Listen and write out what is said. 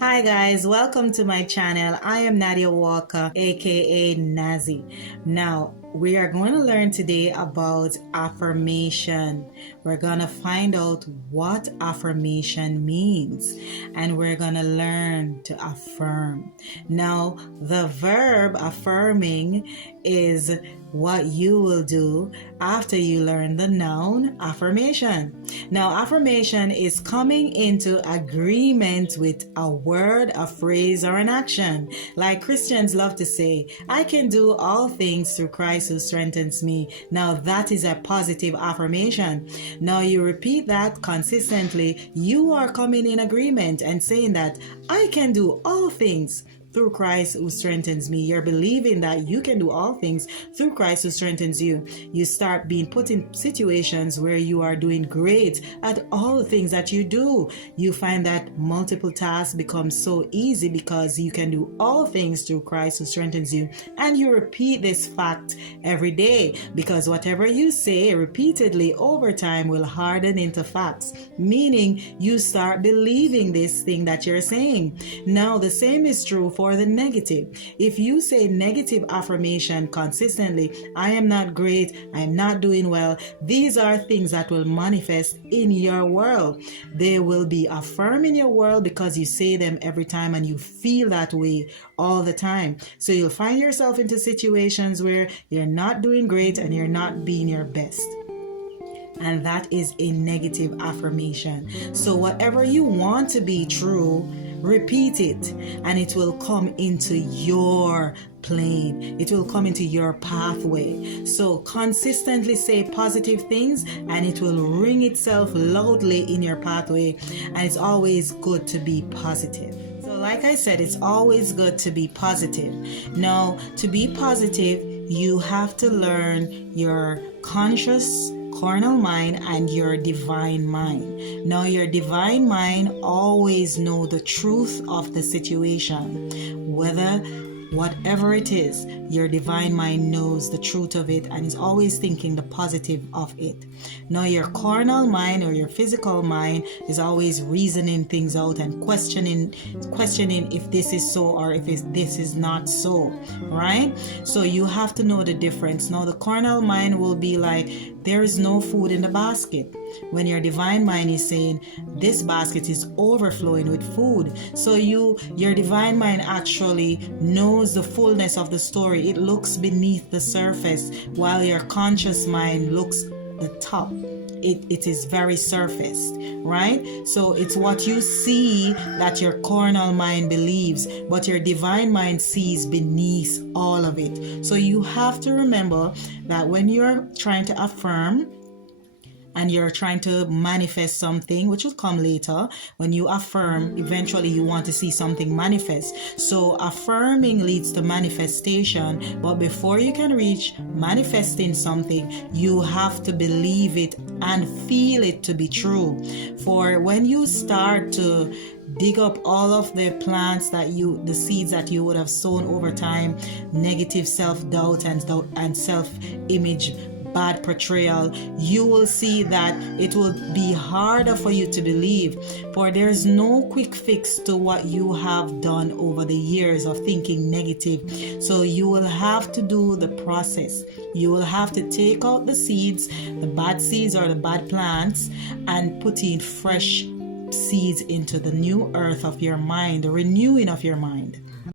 Hi guys, welcome to my channel. I am Nadia Walker, aka Nazi. Now, we are going to learn today about affirmation. We're going to find out what affirmation means, and we're going to learn to affirm. Now, the verb affirming is what you will do after you learn the noun affirmation. Now, affirmation is coming into agreement with a word, a phrase, or an action. Like Christians love to say, I can do all things through Christ who strengthens me. Now, that is a positive affirmation. Now, you repeat that consistently, you are coming in agreement and saying that I can do all things through Christ who strengthens me. You're believing that you can do all things through Christ who strengthens you. You start being put in situations where you are doing great at all the things that you do. You find that multiple tasks become so easy because you can do all things through Christ who strengthens you. And you repeat this fact every day, because whatever you say repeatedly over time will harden into facts, meaning you start believing this thing that you're saying. Now, the same is true for the negative. If you say negative affirmation consistently, I am not great, I am not doing well, these are things that will manifest in your world. They will be affirmed in your world because you say them every time and you feel that way all the time. So you'll find yourself into situations where you're not doing great and you're not being your best. And that is a negative affirmation. So whatever you want to be true, repeat it, and it will come into your plane. It will come into your pathway. So consistently say positive things and it will ring itself loudly in your pathway. And it's always good to be positive. So like I said, it's always good to be positive. Now, to be positive, you have to learn your conscious carnal mind and your divine mind. Now, your divine mind always know the truth of the situation, whatever it is. Your divine mind knows the truth of it and is always thinking the positive of it. Now, your carnal mind or your physical mind is always reasoning things out and questioning if this is so or if this is not so, right? So you have to know the difference. Now, the carnal mind will be like, there is no food in the basket, when your divine mind is saying this basket is overflowing with food. So your divine mind actually knows the fullness of the story. It looks beneath the surface, while your conscious mind looks the top. It is very surfaced, right? So it's what you see that your carnal mind believes, but your divine mind sees beneath all of it. So you have to remember that when you're trying to affirm and you're trying to manifest something, which will come later, when you affirm, eventually you want to see something manifest. So affirming leads to manifestation, but before you can reach manifesting something, you have to believe it and feel it to be true. For when you start to dig up all of the plants the seeds that you would have sown over time, negative self-doubt and self-image, bad portrayal, you will see that it will be harder for you to believe, for there's no quick fix to what you have done over the years of thinking negative. So you will have to do the process. You will have to take out the seeds, the bad seeds or the bad plants, and put in fresh seeds into the new earth of your mind, the renewing of your mind.